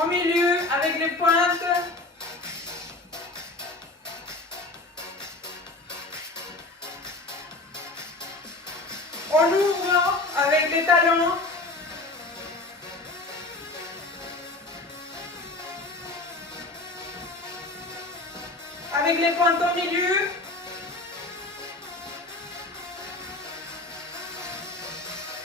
Au milieu, avec les pointes. On ouvre avec les talons. Avec les pointes au milieu.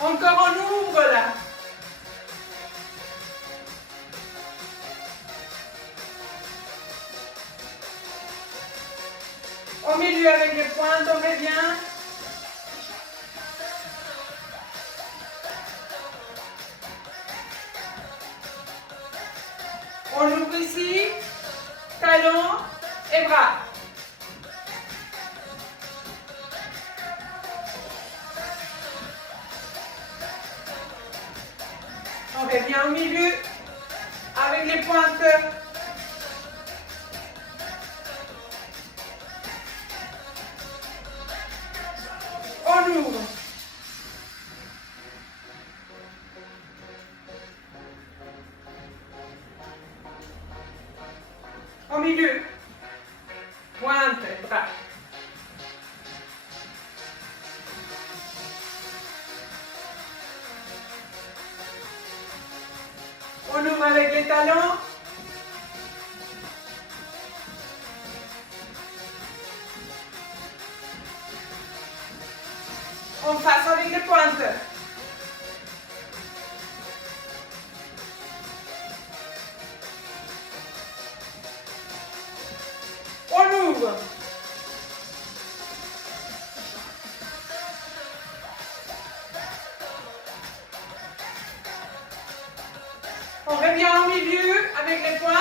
Encore on ouvre là. Au milieu avec les pointes, on revient. On ouvre ici, talons et bras. On revient au milieu avec les pointes. On ouvre. Au milieu. Pointe, bras. On ouvre avec les talons. On passe avec les pointes. On ouvre. On revient au milieu avec les pointes.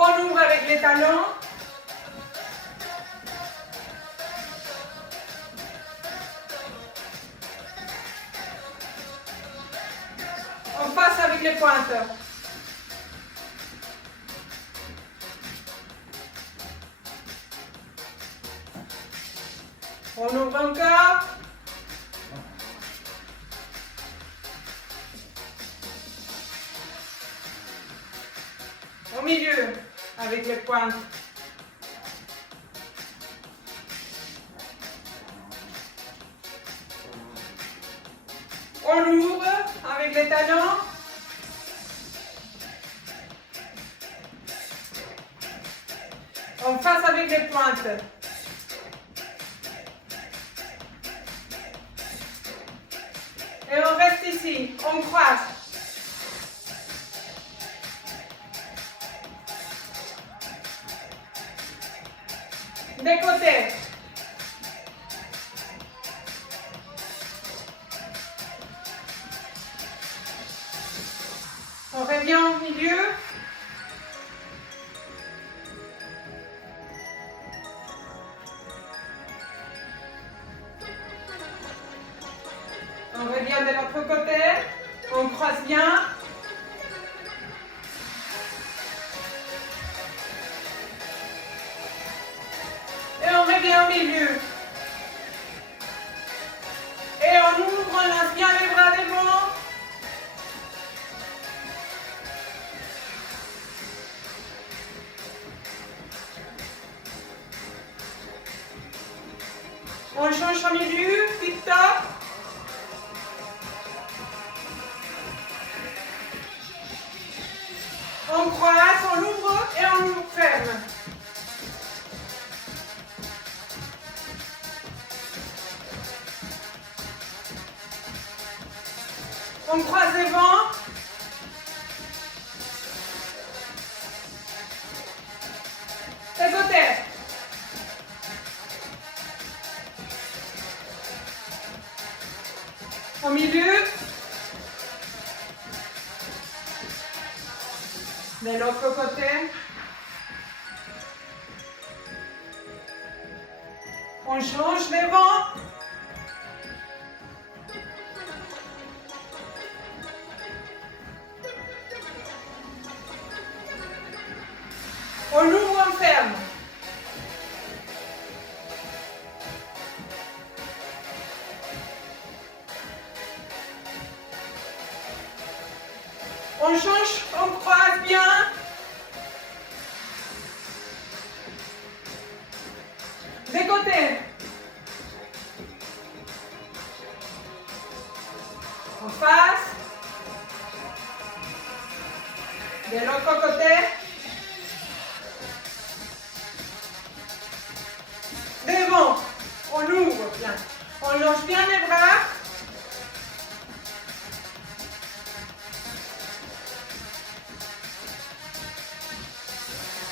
On ouvre avec les talons. On passe avec les pointes. On ouvre encore. Au milieu, avec les pointes. On ouvre avec les talons. On passe avec les pointes. Et on reste ici, on croise. Des côtés. On revient au milieu. On revient de l'autre côté. On croise bien. Et on revient au milieu. Et on ouvre, on lance bien les bras devant. On change au milieu, tic-toc. On croise, on ouvre et on ouvre ferme. On croise devant. De côté. Au milieu. De l'autre côté. On change devant. On ouvre, on ferme. On change, on croise bien. Des côtés. En face. De l'autre côté. Devant. On ouvre bien. On lance bien les bras.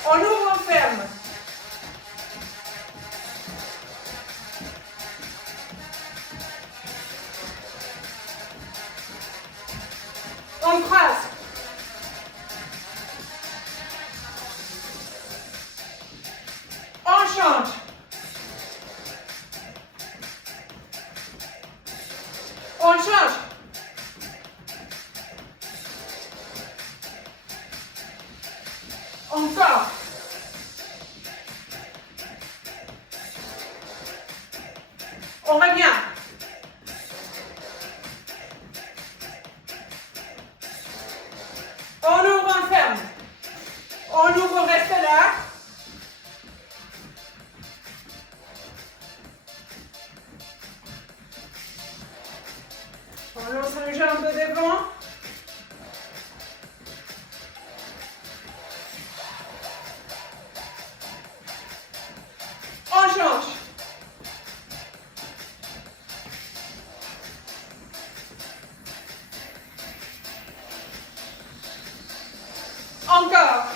On ouvre, on ferme. On croise. On change. On change. Encore. On revient. On ouvre, on ferme. On ouvre, on reste là. On lance une jambe de devant. On change. Encore.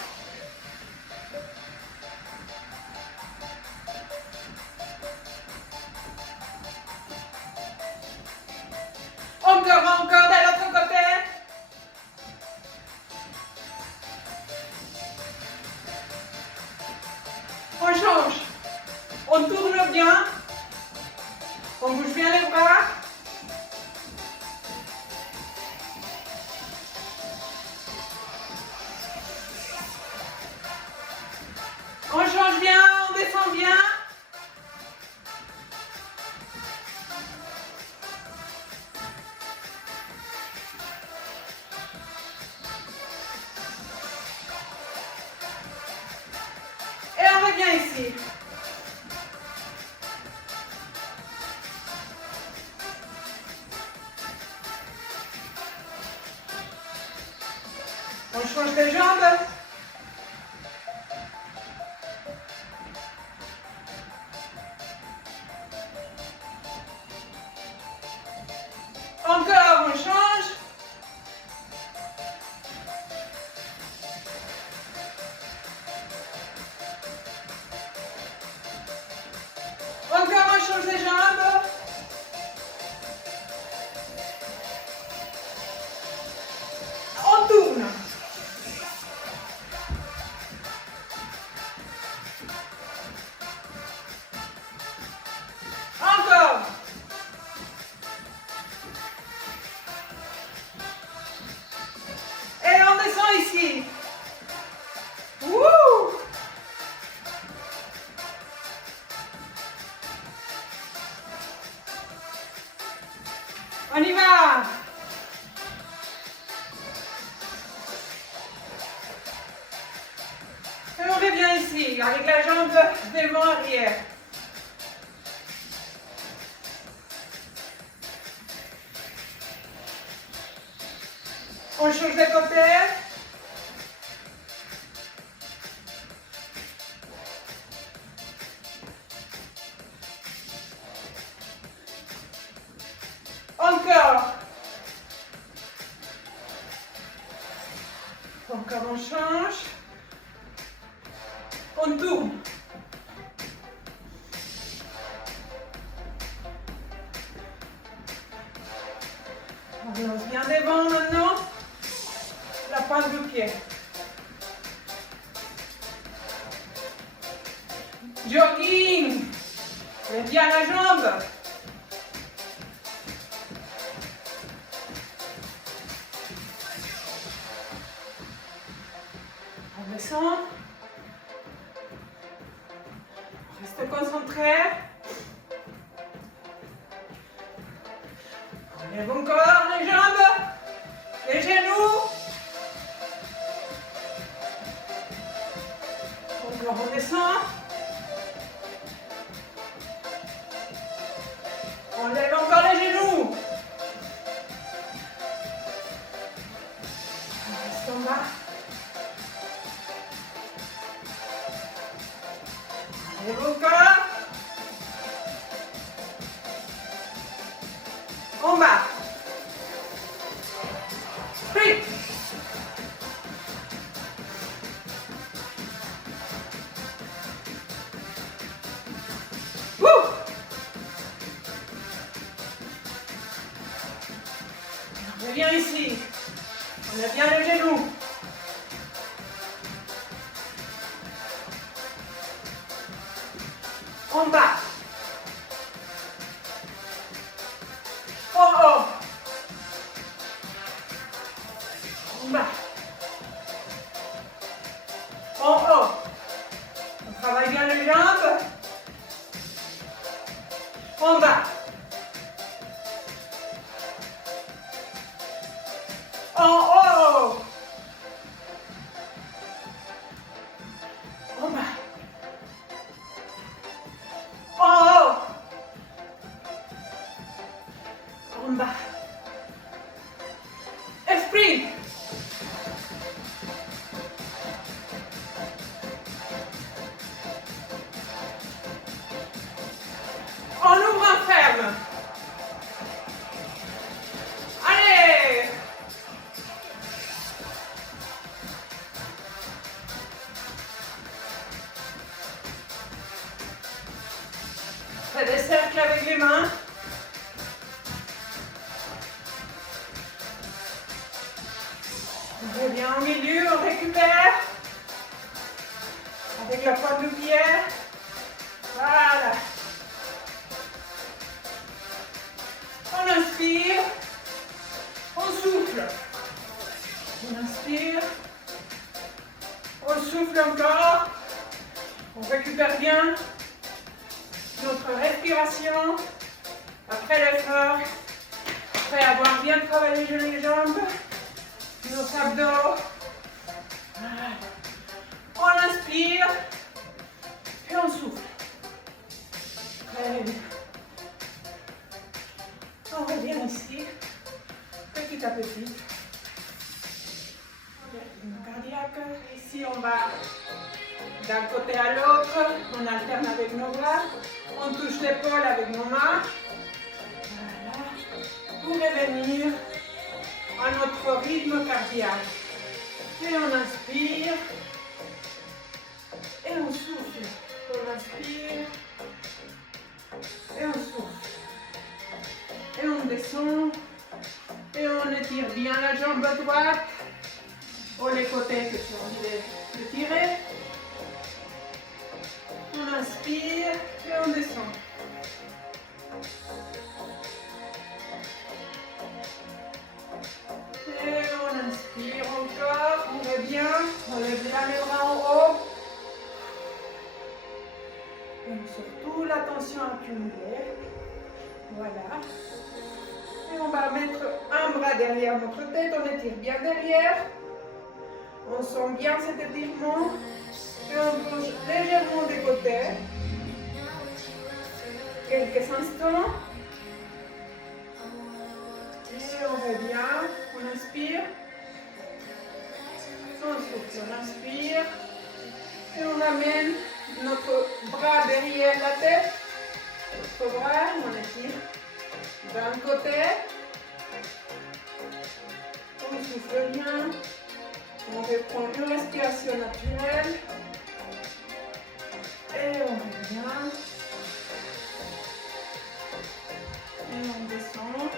Encore, encore de l'autre côté. On change. On tourne bien. On bouge bien les bras. On change bien, on descend bien. Et on revient ici. On change les jambes. Encore, on change. Encore, on change les jambes. On tourne. Encore. Et on descend ici. Wouh! On y va. Et on revient ici, avec la jambe devant arrière. On change de côté. Encore. Encore on change. On tourne. On lance bien devant maintenant. La pointe du pied. Jogging. Lève bien la jambe. On descend. Reste concentré. On lève encore les jambes, les genoux. En bas. Sprint. Wouh. On revient ici. On a bien le genou. En bas. En haut. En bas. En haut. On travaille bien les jambes. En bas. En haut. En bas. En haut. En bas. Sprint. On ouvre un ferme. Allez. Fais des cercles avec les mains. On revient au milieu, on récupère. Avec la pointe du pied. Voilà. On inspire. On souffle. On inspire. On souffle encore. On récupère bien notre respiration après l'effort. Après avoir bien travaillé les jambes, nos abdos. Voilà. On inspire et on souffle. Très bien. On revient ici, petit à petit. Cardiaque. Ici, on va d'un côté à l'autre. On alterne avec nos bras. On touche l'épaule avec nos mains. Voilà. Pour revenir à notre rythme cardiaque. Et on inspire. Et on souffle. On inspire. Et on souffle. Et on descend. Et on étire bien la jambe droite. Ou les côtés que tu as envie de tirer. On inspire et on descend. Et on inspire encore. On revient. On lève bien les bras en haut. Et surtout la tension accumulée. Voilà. Et on va mettre un bras derrière notre tête. On étire bien derrière. On sent bien cet étirement. Et on bouge légèrement des côtés. Quelques instants. Et on revient. On inspire. On souffle. On inspire. Et on amène notre bras derrière la tête. Notre bras, on étire d'un côté. On souffle bien. On reprend une respiration naturelle. Et on revient. Et on descend.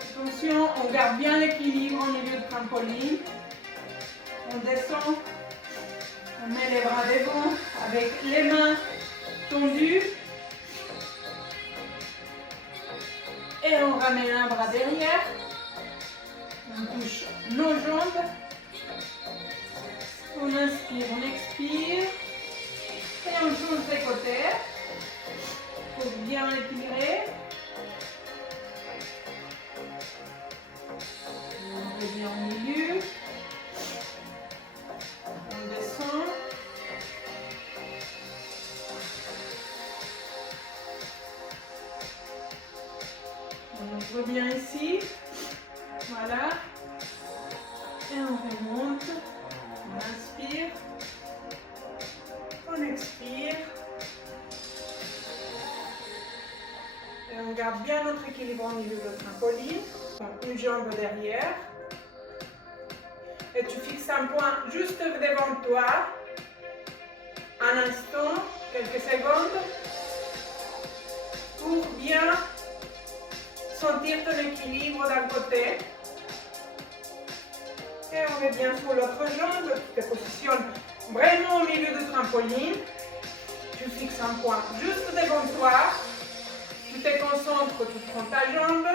Attention, on garde bien l'équilibre au milieu de trampoline. On descend. On met les bras devant avec les mains tendues. Et on ramène un bras derrière. On touche nos jambes. On inspire, on expire. Et on change de côté. Pour bien étirer. On revient au milieu. On descend. On revient ici. Voilà. Et on remonte. On inspire. On expire. garde bien notre équilibre au milieu de trampoline. Une jambe derrière. Et tu fixes un point juste devant toi. Un instant, quelques secondes, pour bien sentir ton équilibre d'un côté. Et on est bien sur l'autre jambe, tu te positionnes vraiment au milieu du trampoline. Tu fixes un point juste devant toi. Tu te concentres, tu prends ta jambe.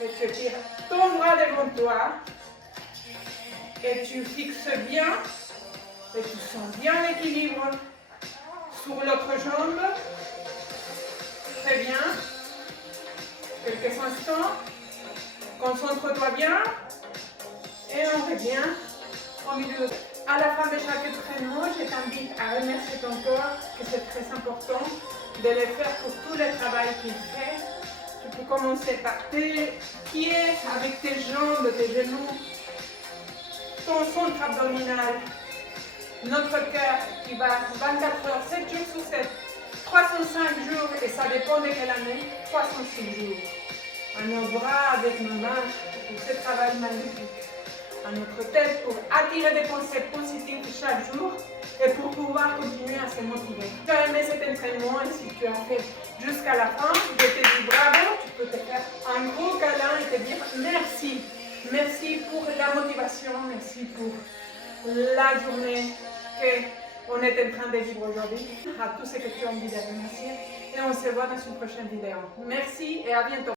Et tu tires ton bras devant toi. Et tu fixes bien. Et tu sens bien l'équilibre sur l'autre jambe. Très bien. Quelques instants. Concentre-toi bien. Et on revient au milieu. À la fin de chaque traîneau, je t'invite à remercier ton corps, que c'est très important de le faire pour tout le travail qu'il fait. Tu peux commencer par tes pieds, avec tes jambes, tes genoux, ton centre abdominal, notre cœur qui bat 24 heures, 7 jours sur 7, 305 jours, et ça dépend de quelle année, 306 jours. À nos bras, avec nos mains, pour ce travail magnifique. À notre tête pour attirer des pensées positives chaque jour et pour pouvoir continuer à se motiver. Si tu as aimé cet entraînement et si tu as fait jusqu'à la fin, je te dis bravo, tu peux te faire un gros câlin et te dire merci. Merci pour la motivation, merci pour la journée qu'on est en train de vivre aujourd'hui. À tous ceux que tu as envie de remercier et on se voit dans une prochaine vidéo. Merci et à bientôt.